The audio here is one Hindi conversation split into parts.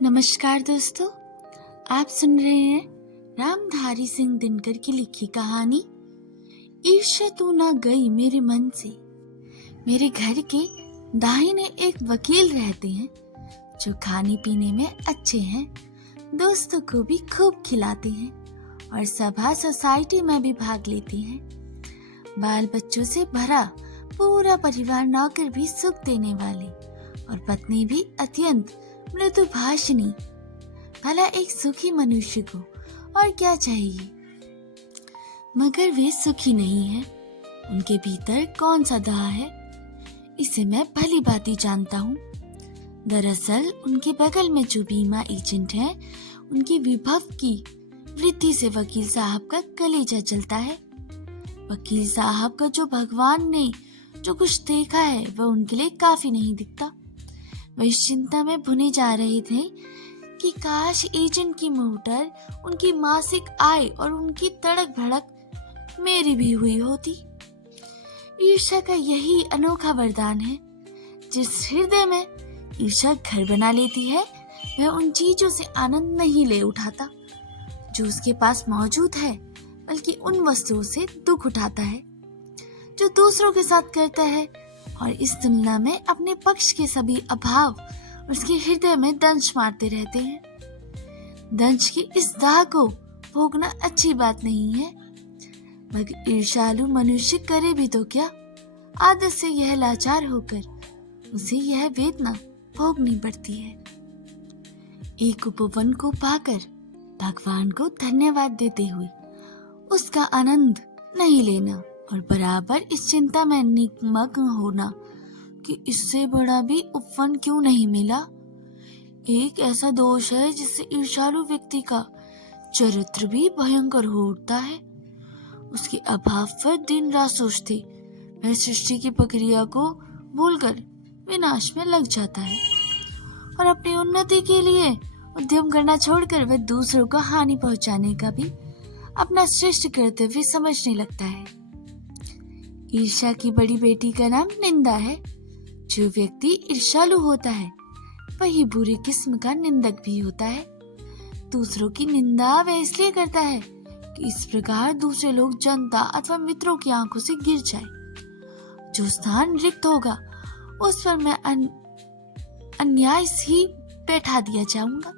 नमस्कार दोस्तों, आप सुन रहे हैं रामधारी सिंह दिनकर की लिखी कहानी ईर्ष्या तू ना गई मेरे मन से। मेरे घर के दाहिने एक वकील रहते हैं जो खाने पीने में अच्छे हैं, दोस्तों को भी खूब खिलाते हैं और सभा सोसाइटी में भी भाग लेते हैं। बाल बच्चों से भरा पूरा परिवार, नौकर भी सुख देने वाले और पत्नी भी अत्यंत मृदु भाषिणी। भला एक सुखी मनुष्य को और क्या चाहिए, मगर वे सुखी नहीं है। उनके भीतर कौन सा दाह है, इसे मैं भली भांति जानता हूँ। दरअसल उनके बगल में जो बीमा एजेंट है, उनकी विभव की वृद्धि से वकील साहब का कलेजा जलता है। वकील साहब का जो भगवान ने जो कुछ देखा है वह उनके लिए काफी नहीं दिखता। वह इस चिंता में भुने जा रहे थे कि काश एजेंट की मोटर, उनकी मासिक आय और उनकी तड़क भड़क मेरी भी हुई होती। ईर्ष्या का यही अनोखा वरदान है। जिस हृदय में ईर्ष्या घर बना लेती है, वह उन चीजों से आनंद नहीं ले उठाता जो उसके पास मौजूद है, बल्कि उन वस्तुओं से दुख उठाता है जो दूसरों के साथ करता है, और इस तुलना में अपने पक्ष के सभी अभाव उसके हृदय में दंश मारते रहते हैं। दंश की इस दाह को भोगना अच्छी बात नहीं है, मगर ईर्ष्यालु मनुष्य करे भी तो क्या। आदत से यह लाचार होकर उसे यह वेदना भोगनी पड़ती है। एक उपवन को पाकर भगवान को धन्यवाद देते हुए उसका आनंद नहीं लेना और बराबर इस चिंता में निमग्न होना कि इससे बड़ा भी उपवन क्यों नहीं मिला। एक ऐसा दोष है जिससे ईर्ष्यालु व्यक्ति का चरित्र भी भयंकर हो उठता है। उसके अभाव पर दिन रात सोचते वह सृष्टि की प्रक्रिया को भूलकर विनाश में लग जाता है और अपनी उन्नति के लिए उद्यम करना छोड़कर वह दूसरों को हानि पहुंचाने का भी अपना श्रेष्ठ कर्तव्य समझने लगता है। ईर्ष्या की बड़ी बेटी का नाम निंदा है। जो व्यक्ति ईर्ष्यालु होता है वही बुरी किस्म का निंदक भी होता है। दूसरों की निंदा वह इसलिए करता है कि इस प्रकार दूसरे लोग, जनता अथवा मित्रों की आंखों से गिर जाए। जो स्थान रिक्त होगा उस पर मैं अन्याय ही बैठा दिया जाऊंगा,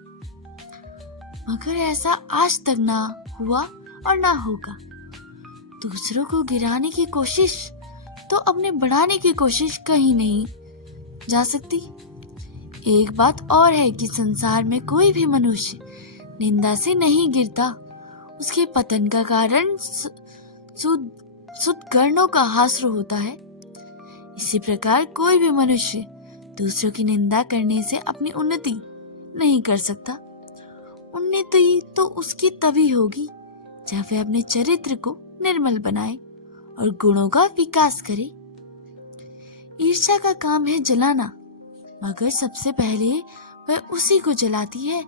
मगर ऐसा आज तक ना हुआ और ना होगा। दूसरों को गिराने की कोशिश तो अपने बढ़ाने की कोशिश कहीं नहीं जा सकती। एक बात और है कि संसार में कोई भी मनुष्य निंदा से नहीं गिरता। उसके पतन का कारण सुदगणों का हास्य होता है। इसी प्रकार कोई भी मनुष्य दूसरों की निंदा करने से अपनी उन्नति नहीं कर सकता। उन्नति तो उसकी तभी होगी जब वह अपने चरित्र को निर्मल बनाए और गुणों का विकास करे। ईर्ष्या का काम है जलाना, मगर सबसे पहले वह उसी को जलाती है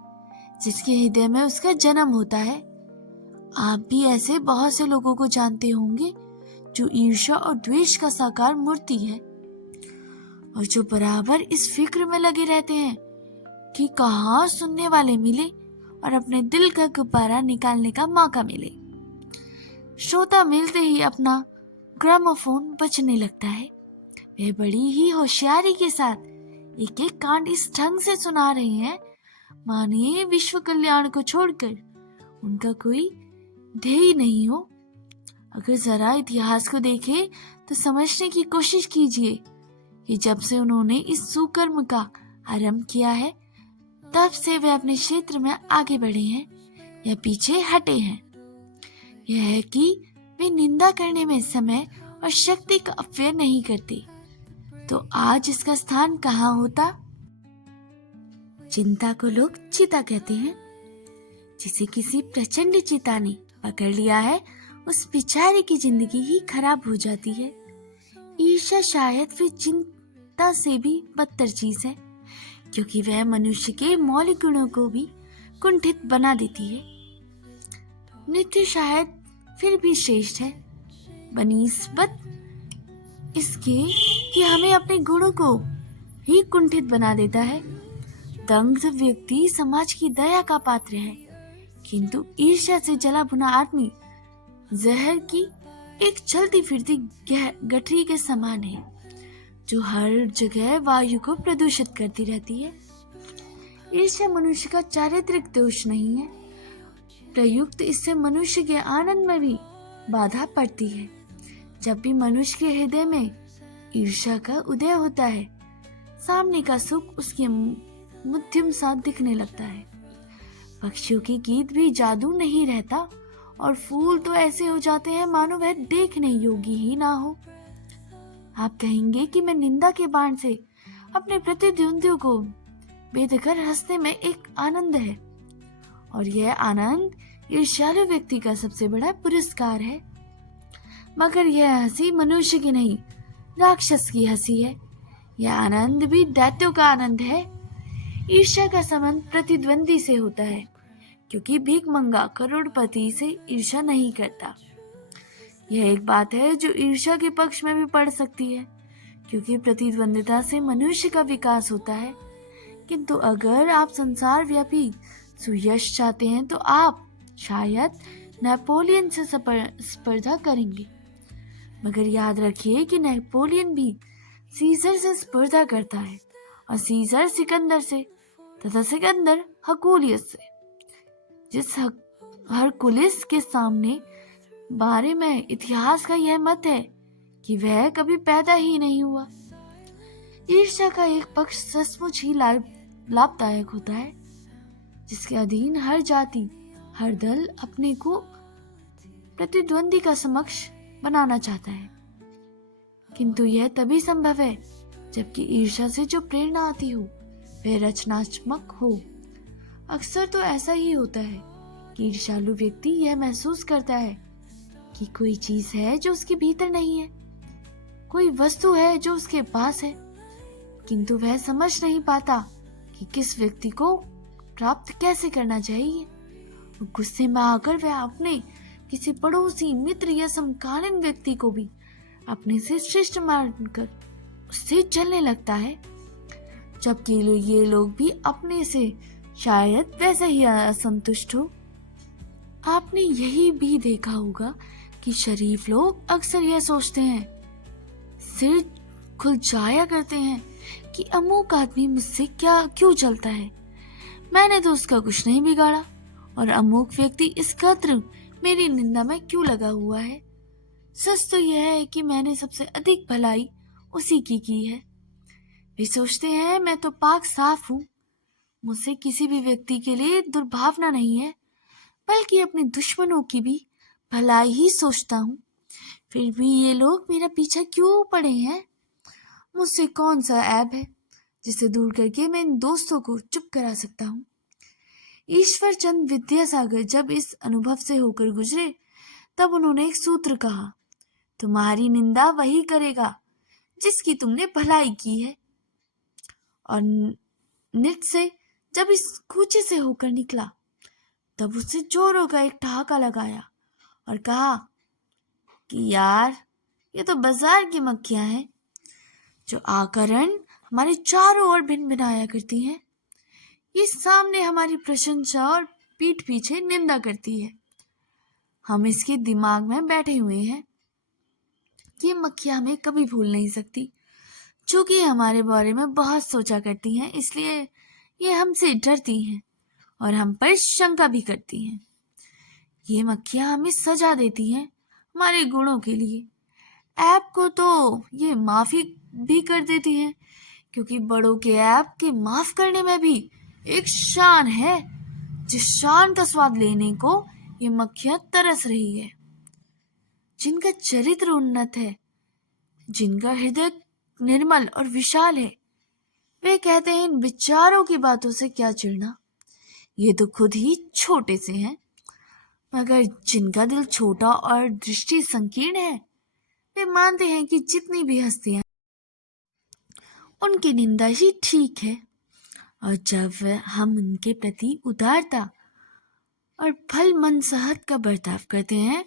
जिसके हृदय में उसका जन्म होता है। आप भी ऐसे बहुत से लोगों को जानते होंगे जो ईर्ष्या और द्वेष का साकार मूर्ति है और जो बराबर इस फिक्र में लगे रहते हैं कि कहाँ सुनने वाले मिले और अपने दिल का गुब्बारा निकालने का मौका मिले। श्रोता मिलते ही अपना ग्रामोफोन बजने लगता है। वे बड़ी ही होशियारी के साथ एक एक कांड इस ढंग से सुना रहे हैं मानिए विश्व कल्याण को छोड़कर उनका कोई ध्येय नहीं हो। अगर जरा इतिहास को देखें तो समझने की कोशिश कीजिए कि जब से उन्होंने इस सुकर्म का आरंभ किया है, तब से वे अपने क्षेत्र में आगे बढ़े हैं या पीछे हटे हैं। यह है कि वे निंदा करने में समय और शक्ति का अपव्यय नहीं करते, तो आज इसका स्थान कहाँ होता। चिंता को लोग चिता कहते हैं। जिसे किसी प्रचंड चिता ने पकड़ लिया है, उस बेचारे की जिंदगी ही खराब हो जाती है। ईर्ष्या शायद फिर चिंता से भी बदतर चीज है, क्योंकि वह मनुष्य के मौलिक गुणों को भी कुंठित बना देती है। नृत्य शायद फिर भी श्रेष्ठ है बनिस्बत इसके कि हमें अपने गुणों को ही कुंठित बना देता है। दंग व्यक्ति समाज की दया का पात्र है, किंतु ईर्ष्या से जला भुना आदमी जहर की एक चलती फिरती गठरी के समान है, जो हर जगह वायु को प्रदूषित करती रहती है। ईर्ष्या मनुष्य का चारित्रिक दोष नहीं है, प्रयुक्त इससे मनुष्य के आनंद में भी बाधा पड़ती है। जब भी मनुष्य के हृदय में ईर्ष्या का उदय होता है, सामने का सुख उसके मध्यम सा दिखने लगता है। पक्षियों के गीत भी जादू नहीं रहता और फूल तो ऐसे हो जाते हैं मानो वह देखने योग्य ही ना हो। आप कहेंगे कि मैं निंदा के बाण से अपने प्रतिद्वंदियों को बेदखल हंसने में एक आनंद है, और यह आनंद ईर्ष्यालु व्यक्ति का सबसे बड़ा पुरस्कार है। मगर यह हंसी मनुष्य की नहीं, राक्षस की हंसी है। यह आनंद भी दैत्यों का आनंद है। ईर्ष्या का संबंध प्रतिद्वंदी से होता है, क्योंकि भीखमंगा करोड़पति से ईर्ष्या नहीं करता। यह एक बात है जो ईर्ष्या के पक्ष में भी पड़ सकती है, क्योंकि प्रतिद्वंदिता से मनुष्य का विकास होता है। किंतु अगर आप संसार व्यापी सुयश चाहते हैं तो आप शायद नेपोलियन से स्पर्धा करेंगे। मगर याद रखिए कि नेपोलियन भी सीजर से स्पर्धा करता है, और सीजर सिकंदर से, तथा सिकंदर हरकुलिस से। जिस हरकुलिस के सामने बारे में इतिहास का यह मत है कि वह कभी पैदा ही नहीं हुआ। ईर्ष्या का एक पक्ष सचमुच ही लाभदायक होता है, जिसके अधीन हर जाति, हर दल अपने को प्रतिद्वंदी का समक्ष बनाना चाहता है। किंतु यह तभी संभव है जबकि ईर्ष्या से जो प्रेरणा आती हो वह रचनात्मक हो। अक्सर तो ऐसा ही होता है कि ईर्ष्यालु व्यक्ति यह महसूस करता है कि कोई चीज है जो उसके भीतर नहीं है, कोई वस्तु है जो उसके पास है, किंतु वह समझ नहीं पाता कि किस व्यक्ति को प्राप्त कैसे करना चाहिए। गुस्से में आकर वह अपने किसी पड़ोसी, मित्र या समकालीन व्यक्ति को भी अपने से श्रेष्ठ मानकर उससे जलने लगता है, जबकि ये लोग भी अपने से शायद वैसे ही असंतुष्ट हो। आपने यही भी देखा होगा कि शरीफ लोग अक्सर यह सोचते हैं, सिर खुल जाया करते हैं कि अमुक आदमी मुझसे क्यों चलता है, मैंने तो उसका कुछ नहीं बिगाड़ा, और अमुक व्यक्ति इस कद्र मेरी निंदा में क्यों लगा हुआ है। सच तो यह है कि मैंने सबसे अधिक भलाई उसी की है। वे सोचते हैं मैं तो पाक साफ हूँ, मुझसे किसी भी व्यक्ति के लिए दुर्भावना नहीं है, बल्कि अपने दुश्मनों की भी भलाई ही सोचता हूँ। फिर भी ये लोग मेरा पीछा क्यों पड़े हैं? मुझसे कौन सा ऐब है जिसे दूर करके मैं इन दोस्तों को चुप करा सकता हूँ। ईश्वर चंद विद्यासागर जब इस अनुभव से होकर गुजरे, तब उन्होंने एक सूत्र कहा, तुम्हारी निंदा वही करेगा जिसकी तुमने भलाई की है। और नित से जब इस कूचे से होकर निकला, तब उससे जोरों का एक ठहाका लगाया और कहा कि यार, ये तो बाजार की मक्खियां हैं जो आकरण हमारे चारों ओर भिन भिनाया करती हैं। ये सामने हमारी प्रशंसा और पीठ पीछे निंदा करती है। हम इसके दिमाग में बैठे हुए हैं। ये मक्खियां हमें कभी भूल नहीं सकती, चूंकि हमारे बारे में बहुत सोचा करती हैं, इसलिए ये हमसे डरती हैं और हम पर शंका भी करती हैं। ये मक्खियां हमें सजा देती हैं हमारे गुणों के लिए। ऐप को तो ये माफी भी कर देती हैं, क्योंकि बड़ों के ऐप के माफ करने में भी एक शान है, जिस शान का स्वाद लेने को ये मक्खियां तरस रही है। जिनका चरित्र उन्नत है, जिनका हृदय निर्मल और विशाल है, वे कहते हैं इन विचारों की बातों से क्या चिढ़ना, ये तो खुद ही छोटे से हैं। मगर जिनका दिल छोटा और दृष्टि संकीर्ण है, वे मानते हैं कि जितनी भी हस्तियां उनकी निंदा ही ठीक है। और जब हम उनके प्रति उदारता और भल मनसहत का बर्ताव करते हैं,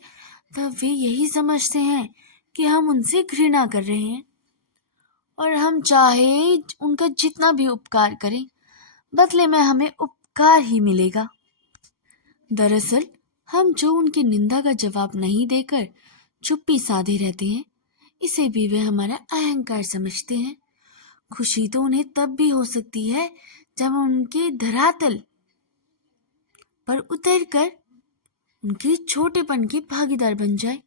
तब वे यही समझते हैं कि हम उनसे घृणा कर रहे हैं, और हम चाहे उनका जितना भी उपकार करें, बदले में हमें उपकार ही मिलेगा। दरअसल हम जो उनकी निंदा का जवाब नहीं देकर चुप्पी साधे रहते हैं, इसे भी वे हमारा अहंकार समझते हैं। खुशी तो उन्हें तब भी हो सकती है जब हम उनके धरातल पर उतरकर उनके छोटेपन के भागीदार बन जाए।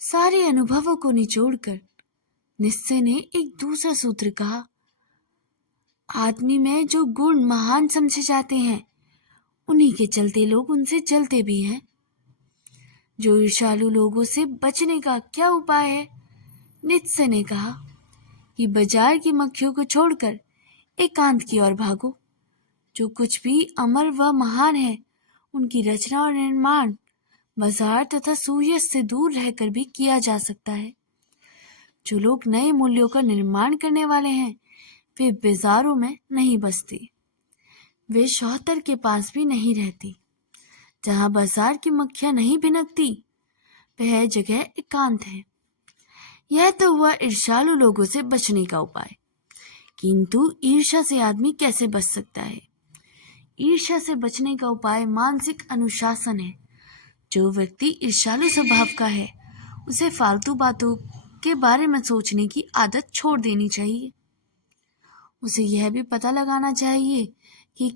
सारे अनुभवों को निचोड़कर निस्से ने एक दूसरा सूत्र कहा, आदमी में जो गुण महान समझे जाते हैं, उन्हीं के चलते लोग उनसे जलते भी हैं। जो ईर्ष्यालु लोगों से बचने का क्या उपाय है? नित्से ने कहा कि बाजार की मक्खियों को छोड़कर एकांत की ओर भागो। जो कुछ भी अमर व महान है, उनकी रचना और निर्माण बाजार तथा सूर्य से दूर रहकर भी किया जा सकता है। जो लोग नए मूल्यों का निर्माण करने वाले हैं, वे बाजारों में नहीं बसते। वे शौहतर के पास भी नहीं रहती। जहाँ बाजार की मक्खियाँ नहीं भिनकती, वह जगह एकांत है। यह तो हुआ ईर्ष्यालु लोगों से बचने का उपाय। किंतु ईर्ष्या से आदमी कैसे बच सकता है? ईर्ष्या से बचने का उपाय मानसिक अनुशासन है। जो व्यक्ति ईर्ष्यालु स्वभाव का है, उसे फालतू बातों के बारे में सोचने की आदत छोड़ देनी चाहिए। उसे यह भी पता लगाना चाहिए कि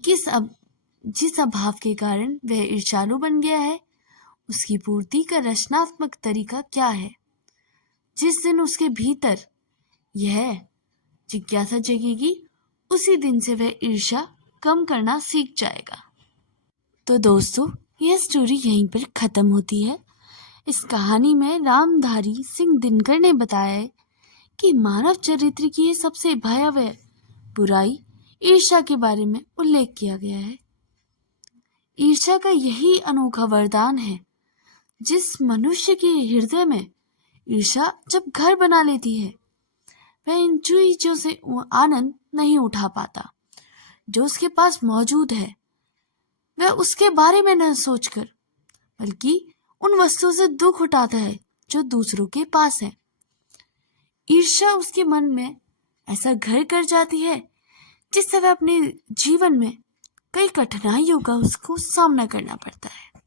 जिस अभाव के कारण वह ईर्ष्यालु बन गया है, उसकी पूर्ति का रचनात्मक तरीका क्या है। जिस दिन उसके भीतर यह जिज्ञासा जगेगी, उसी दिन से वह ईर्ष्या कम करना सीख जाएगा। तो दोस्तों, यह स्टोरी यहीं पर खत्म होती है। इस कहानी में रामधारी सिंह दिनकर ने बताया है कि मानव चरित्र की ये सबसे भयावह बुराई ईर्ष्या के बारे में उल्लेख किया गया है। ईर्ष्या का यही अनोखा वरदान है। जिस मनुष्य के हृदय में ईर्ष्या जब घर बना लेती है, वह इन चीजों से आनंद नहीं उठा पाता जो उसके पास मौजूद है। वह उसके बारे में न सोचकर बल्कि उन वस्तुओं से दुख उठाता है जो दूसरों के पास है। ईर्ष्या उसके मन में ऐसा घर कर जाती है जिससे वह अपने जीवन में कई कठिनाइयों का उसको सामना करना पड़ता है।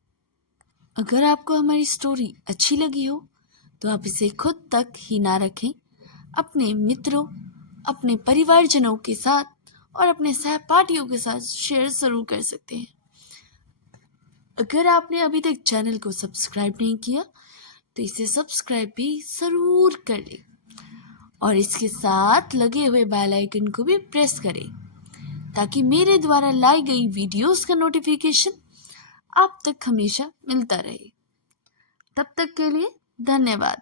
अगर आपको हमारी स्टोरी अच्छी लगी हो तो आप इसे खुद तक ही ना रखें, अपने मित्रों, अपने परिवारजनों के साथ और अपने सहपाठियों के साथ शेयर जरूर कर सकते हैं। अगर आपने अभी तक चैनल को सब्सक्राइब नहीं किया तो इसे सब्सक्राइब भी जरूर कर लें और इसके साथ लगे हुए बेल आइकन को भी प्रेस करें ताकि मेरे द्वारा लाई गई वीडियोस का नोटिफिकेशन आप तक हमेशा मिलता रहे। तब तक के लिए धन्यवाद।